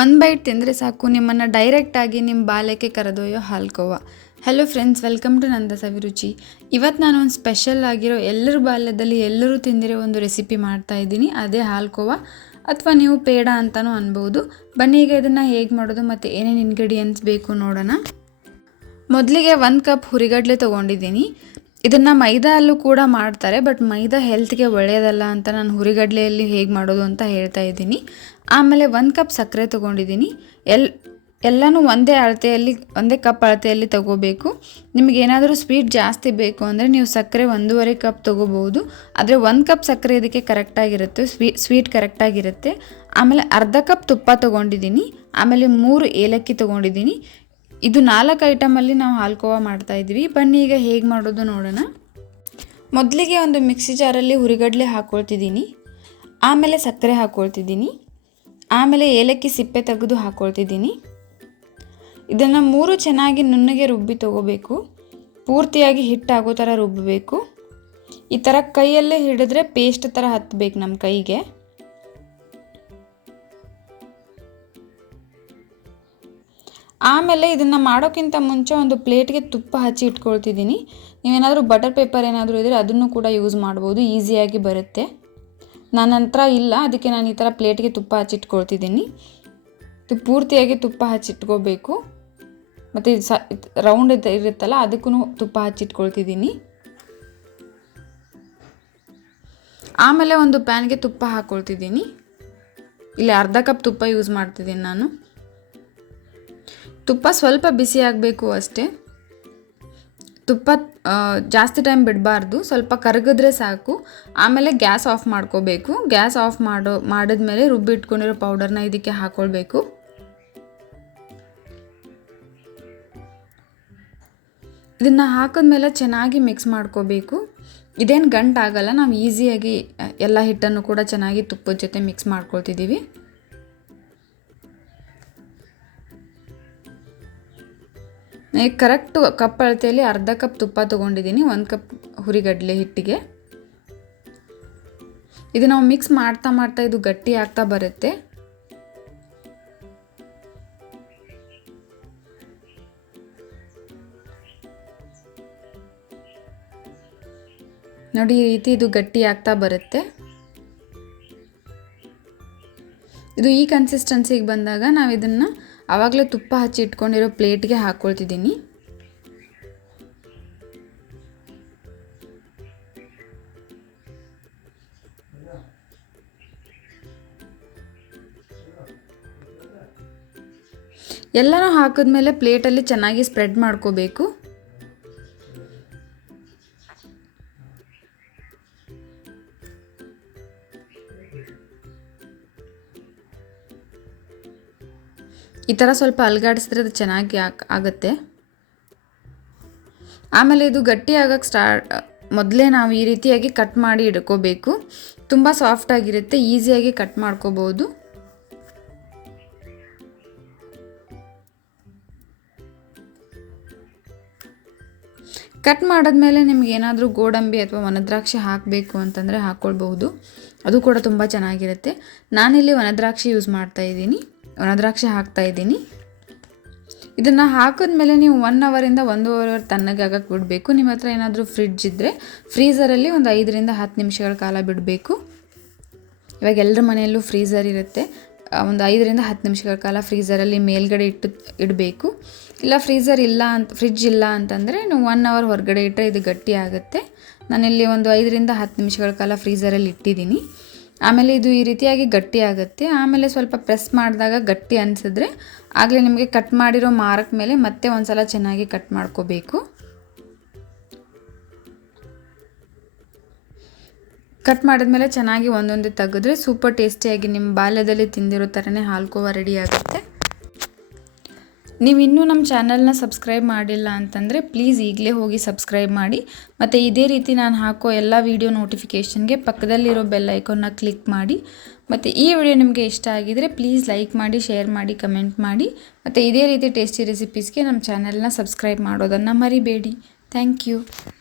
ಒಂದು ಬೈಟ್ ತಿಂದರೆ ಸಾಕು. ನಿಮ್ಮನ್ನು ಡೈರೆಕ್ಟಾಗಿ ನಿಮ್ಮ ಬಾಲ್ಯಕ್ಕೆ ಕರೆದೊಯ್ಯೋ ಹಾಲ್ಕೋವ. Hello friends welcome to Nanda Saviruchi. ಇವತ್ತು ನಾನು ಒಂದು ಸ್ಪೆಷಲ್ ಆಗಿರೋ ಎಲ್ಲರ ಬಾಲ್ಯದಲ್ಲಿ ಎಲ್ಲರೂ ತಿಂದಿರೋ ಒಂದು ರೆಸಿಪಿ ಮಾಡ್ತಾ ಇದ್ದೀನಿ. ಅದೇ ಹಾಲ್ಕೋವ. ಅಥವಾ ನೀವು ಪೇಡ ಅಂತಲೂ ಅನ್ಬೋದು. ಬನ್ನಿ, ಈಗ ಇದನ್ನು ಹೇಗೆ ಮಾಡೋದು ಮತ್ತು ಏನೇನು ಇಂಗ್ರೀಡಿಯೆಂಟ್ಸ್ ಬೇಕು ನೋಡೋಣ. ಮೊದಲಿಗೆ ಒಂದು ಕಪ್ ಹುರಿಗಡಲೆ ತೊಗೊಂಡಿದ್ದೀನಿ. ಇದನ್ನು ಮೈದಾ ಅಲ್ಲೂ ಕೂಡ ಮಾಡ್ತಾರೆ ಬಟ್ ಮೈದಾ ಹೆಲ್ತ್ಗೆ ಒಳ್ಳೆಯದಲ್ಲ ಅಂತ ನಾನು ಹುರಿಗಡಲೆಯಲ್ಲಿ ಹೇಗೆ ಮಾಡೋದು ಅಂತ ಹೇಳ್ತಾ ಇದ್ದೀನಿ. ಆಮೇಲೆ ಒಂದು ಕಪ್ ಸಕ್ಕರೆ ತೊಗೊಂಡಿದ್ದೀನಿ ಎಲ್, ಎಲ್ಲನೂ ಒಂದೇ ಅಳತೆಯಲ್ಲಿ, ಒಂದೇ ಕಪ್ ಅಳತೆಯಲ್ಲಿ ತಗೋಬೇಕು. ನಿಮಗೆ ಏನಾದರೂ ಸ್ವೀಟ್ ಜಾಸ್ತಿ ಬೇಕು ಅಂದರೆ ನೀವು ಸಕ್ಕರೆ ಒಂದೂವರೆ ಕಪ್ ತೊಗೋಬೋದು ಆದರೆ ಒಂದು ಕಪ್ ಸಕ್ಕರೆ ಇದಕ್ಕೆ ಕರೆಕ್ಟಾಗಿರುತ್ತೆ ಸ್ವೀ ಸ್ವೀಟ್ ಕರೆಕ್ಟಾಗಿರುತ್ತೆ ಆಮೇಲೆ ಅರ್ಧ ಕಪ್ ತುಪ್ಪ ತೊಗೊಂಡಿದ್ದೀನಿ ಆಮೇಲೆ ಮೂರು ಏಲಕ್ಕಿ ತೊಗೊಂಡಿದ್ದೀನಿ ಇದು ನಾಲ್ಕು ಐಟಮಲ್ಲಿ ನಾವು ಹಾಲ್ಕೋವಾ ಮಾಡ್ತಾ ಇದ್ದೀವಿ. ಬನ್ನಿ ಈಗ ಹೇಗೆ ಮಾಡೋದು ನೋಡೋಣ. ಮೊದಲಿಗೆ ಒಂದು ಮಿಕ್ಸಿ ಜಾರಲ್ಲಿ ಹುರಿಗಡಲೆ ಹಾಕ್ಕೊಳ್ತಿದ್ದೀನಿ ಆಮೇಲೆ ಸಕ್ಕರೆ ಹಾಕ್ಕೊಳ್ತಿದ್ದೀನಿ ಆಮೇಲೆ ಏಲಕ್ಕಿ ಸಿಪ್ಪೆ ತೆಗೆದು ಹಾಕ್ಕೊಳ್ತಿದ್ದೀನಿ ಇದನ್ನು ಮೂರು ಚೆನ್ನಾಗಿ ನುಣ್ಣಗೆ ರುಬ್ಬಿ ತಗೋಬೇಕು. ಪೂರ್ತಿಯಾಗಿ ಹಿಟ್ಟಾಗೋ ಥರ ರುಬ್ಬಬೇಕು. ಈ ಥರ ಕೈಯಲ್ಲೇ ಹಿಡಿದ್ರೆ ಪೇಸ್ಟ್ ಥರ ಹತ್ತಬೇಕು ನಮ್ಮ ಕೈಗೆ. ಆಮೇಲೆ ಇದನ್ನು ಮಾಡೋಕ್ಕಿಂತ ಮುಂಚೆ ಒಂದು ಪ್ಲೇಟ್ಗೆ ತುಪ್ಪ ಹಚ್ಚಿ ಇಟ್ಕೊಳ್ತಿದ್ದೀನಿ. ನೀವೇನಾದರೂ ಬಟರ್ ಪೇಪರ್ ಏನಾದರೂ ಇದ್ದರೆ ಅದನ್ನು ಕೂಡ ಯೂಸ್ ಮಾಡ್ಬೋದು, ಈಸಿಯಾಗಿ ಬರುತ್ತೆ. ನನ್ನ ಹತ್ರ ಇಲ್ಲ, ಅದಕ್ಕೆ ನಾನು ಈ ಥರ ಪ್ಲೇಟ್ಗೆ ತುಪ್ಪ ಹಚ್ಚಿಟ್ಕೊಳ್ತಿದ್ದೀನಿ. ಇದು ಪೂರ್ತಿಯಾಗಿ ತುಪ್ಪ ಹಚ್ಚಿಟ್ಕೋಬೇಕು. ಮತ್ತು ಸ ರೌಂಡ್ ಇರುತ್ತಲ್ಲ ಅದಕ್ಕೂ ತುಪ್ಪ ಹಚ್ಚಿಟ್ಕೊಳ್ತಿದ್ದೀನಿ. ಆಮೇಲೆ ಒಂದು ಪ್ಯಾನ್ಗೆ ತುಪ್ಪ ಹಾಕ್ಕೊಳ್ತಿದ್ದೀನಿ ಇಲ್ಲಿ ಅರ್ಧ ಕಪ್ ತುಪ್ಪ ಯೂಸ್ ಮಾಡ್ತಿದ್ದೀನಿ ನಾನು. ತುಪ್ಪ ಸ್ವಲ್ಪ ಬಿಸಿ ಆಗಬೇಕು ಅಷ್ಟೇ. ತುಪ್ಪ ಜಾಸ್ತಿ ಟೈಮ್ ಬಿಡಬಾರ್ದು. ಸ್ವಲ್ಪ ಕರಗಿದ್ರೆ ಸಾಕು. ಆಮೇಲೆ ಗ್ಯಾಸ್ ಆಫ್ ಮಾಡ್ಕೋಬೇಕು. ಗ್ಯಾಸ್ ಆಫ್ ಮಾಡೋ, ಮಾಡಿದ್ಮೇಲೆ ರುಬ್ಬಿ ಇಟ್ಕೊಂಡಿರೋ ಪೌಡರ್ನ ಇದಕ್ಕೆ ಹಾಕ್ಕೊಳ್ಬೇಕು ಇದನ್ನು ಹಾಕಿದ್ಮೇಲೆ ಚೆನ್ನಾಗಿ ಮಿಕ್ಸ್ ಮಾಡ್ಕೋಬೇಕು. ಇದೇನು ಗಂಟಾಗಲ್ಲ, ನಾವು ಈಸಿಯಾಗಿ ಎಲ್ಲ ಹಿಟ್ಟನ್ನು ಕೂಡ ಚೆನ್ನಾಗಿ ತುಪ್ಪದ ಜೊತೆ ಮಿಕ್ಸ್ ಮಾಡ್ಕೊಳ್ತಿದ್ದೀವಿ. ಕರೆಕ್ಟು ಕಪ್ ಅಳತೆಯಲ್ಲಿ ಅರ್ಧ ಕಪ್ ತುಪ್ಪ ತೊಗೊಂಡಿದ್ದೀನಿ, ಒಂದು ಕಪ್ ಹುರಿಗಡಲೆ ಹಿಟ್ಟಿಗೆ. ಇದು ನಾವು ಮಿಕ್ಸ್ ಮಾಡ್ತಾ ಮಾಡ್ತಾ ಇದು ಗಟ್ಟಿ ಆಗ್ತಾ ಬರುತ್ತೆ. ನೋಡಿ ಈ ರೀತಿ ಇದು ಗಟ್ಟಿ ಆಗ್ತಾ ಬರುತ್ತೆ. ಇದು ಈ ಕನ್ಸಿಸ್ಟೆನ್ಸಿಗೆ ಬಂದಾಗ ನಾವು ಇದನ್ನು ಆವಾಗಲೇ ತುಪ್ಪ ಹಚ್ಚಿ ಇಟ್ಕೊಂಡಿರೋ ಪ್ಲೇಟ್ಗೆ ಹಾಕ್ಕೊಳ್ತಿದ್ದೀನಿ ಎಲ್ಲನೂ ಹಾಕಿದ್ಮೇಲೆ ಪ್ಲೇಟಲ್ಲಿ ಚೆನ್ನಾಗಿ ಸ್ಪ್ರೆಡ್ ಮಾಡ್ಕೋಬೇಕು. ಈ ಥರ ಸ್ವಲ್ಪ ಅಲ್ಗಾಡಿಸಿದ್ರೆ ಅದು ಚೆನ್ನಾಗಿ ಆಗುತ್ತೆ. ಆಮೇಲೆ ಇದು ಗಟ್ಟಿ ಸ್ಟಾರ್ಟ್ ಮೊದಲೇ ನಾವು ಈ ರೀತಿಯಾಗಿ ಕಟ್ ಮಾಡಿ ಇಡ್ಕೋಬೇಕು. ತುಂಬ ಸಾಫ್ಟಾಗಿರುತ್ತೆ ಈಸಿಯಾಗಿ ಕಟ್ ಮಾಡ್ಕೋಬೋದು. ಕಟ್ ಮಾಡಿದ್ಮೇಲೆ ನಿಮ್ಗೆ ಏನಾದರೂ ಗೋಡಂಬಿ ಅಥವಾ ಒಣದ್ರಾಕ್ಷಿ ಹಾಕಬೇಕು ಅಂತಂದರೆ ಹಾಕ್ಕೊಳ್ಬಹುದು ಅದು ಕೂಡ ತುಂಬ ಚೆನ್ನಾಗಿರುತ್ತೆ. ನಾನಿಲ್ಲಿ ಒಣದ್ರಾಕ್ಷಿ ಯೂಸ್ ಮಾಡ್ತಾ ಇದ್ದೀನಿ. ಒಣದ್ರಾಕ್ಷಿ ಹಾಕ್ತಾ ಇದ್ದೀನಿ. ಇದನ್ನು ಹಾಕಿದ್ಮೇಲೆ ನೀವು ಒನ್ ಅವರಿಂದ ಒಂದೂವರೆ ಅವರ್ ತಣ್ಣಗೆ ಆಗಕ್ಕೆ ಬಿಡಬೇಕು. ನಿಮ್ಮ ಹತ್ರ ಏನಾದರೂ ಫ್ರಿಡ್ಜ್ ಇದ್ದರೆ ಫ್ರೀಝರಲ್ಲಿ ಒಂದು ಐದರಿಂದ ಹತ್ತು ನಿಮಿಷಗಳ ಕಾಲ ಬಿಡಬೇಕು. ಇವಾಗ ಎಲ್ಲರ ಮನೆಯಲ್ಲೂ ಫ್ರೀಝರ್ ಇರುತ್ತೆ. ಒಂದು ಐದರಿಂದ ಹತ್ತು ನಿಮಿಷಗಳ ಕಾಲ ಫ್ರೀಝರಲ್ಲಿ ಮೇಲ್ಗಡೆ ಇಟ್ಟು ಇಡಬೇಕು. ಇಲ್ಲ ಫ್ರೀಝರ್ ಇಲ್ಲ ಅಂತ ಫ್ರಿಡ್ಜ್ ಇಲ್ಲ ಅಂತಂದರೆ ನೀವು ಒನ್ ಅವರ್ ಹೊರಗಡೆ ಇಟ್ಟರೆ ಇದು ಗಟ್ಟಿ ಆಗುತ್ತೆ. ನಾನಿಲ್ಲಿ ಒಂದು ಐದರಿಂದ ಹತ್ತು ನಿಮಿಷಗಳ ಕಾಲ ಫ್ರೀಝರಲ್ಲಿ ಇಟ್ಟಿದ್ದೀನಿ. ಆಮೇಲೆ ಇದು ಈ ರೀತಿಯಾಗಿ ಗಟ್ಟಿ ಆಗುತ್ತೆ. ಆಮೇಲೆ ಸ್ವಲ್ಪ ಪ್ರೆಸ್ ಮಾಡಿದಾಗ ಗಟ್ಟಿ ಅನಿಸಿದ್ರೆ ಆಗಲೇ ನಿಮಗೆ ಕಟ್ ಮಾಡಿರೋ ಮಾರಕ್ ಮೇಲೆ ಮತ್ತೆ ಒಂದು ಸಲ ಚೆನ್ನಾಗಿ ಕಟ್ ಮಾಡ್ಕೋಬೇಕು. ಕಟ್ ಮಾಡಿದ್ಮೇಲೆ ಚೆನ್ನಾಗಿ ಒಂದೊಂದೇ ತೆಗೆದ್ರೆ ಸೂಪರ್ ಟೇಸ್ಟಿಯಾಗಿ ನಿಮ್ಮ ಬಾಲ್ಯದಲ್ಲಿ ತಿಂದಿರೋ ಥರನೇ ಹಾಲ್ಕೋವ ರೆಡಿ ಆಗುತ್ತೆ. ನೀವು ಇನ್ನೂ ನಮ್ಮ ಚಾನಲ್ನ ಸಬ್ಸ್ಕ್ರೈಬ್ ಮಾಡಿಲ್ಲ ಅಂತಂದರೆ ಪ್ಲೀಸ್ ಈಗಲೇ ಹೋಗಿ ಸಬ್ಸ್ಕ್ರೈಬ್ ಮಾಡಿ. ಮತ್ತು ಇದೇ ರೀತಿ ನಾನು ಹಾಕೋ ಎಲ್ಲ ವೀಡಿಯೋ ನೋಟಿಫಿಕೇಷನ್ಗೆ ಪಕ್ಕದಲ್ಲಿರೋ ಬೆಲ್ ಐಕಾನ್ನ ಕ್ಲಿಕ್ ಮಾಡಿ. ಮತ್ತು ಈ ವಿಡಿಯೋ ನಿಮಗೆ ಇಷ್ಟ ಆಗಿದರೆ ಪ್ಲೀಸ್ ಲೈಕ್ ಮಾಡಿ, ಶೇರ್ ಮಾಡಿ, ಕಮೆಂಟ್ ಮಾಡಿ. ಮತ್ತು ಇದೇ ರೀತಿ ಟೇಸ್ಟಿ ರೆಸಿಪೀಸ್ಗೆ ನಮ್ಮ ಚಾನಲ್ನ ಸಬ್ಸ್ಕ್ರೈಬ್ ಮಾಡೋದನ್ನು ಮರಿಬೇಡಿ. Thank you.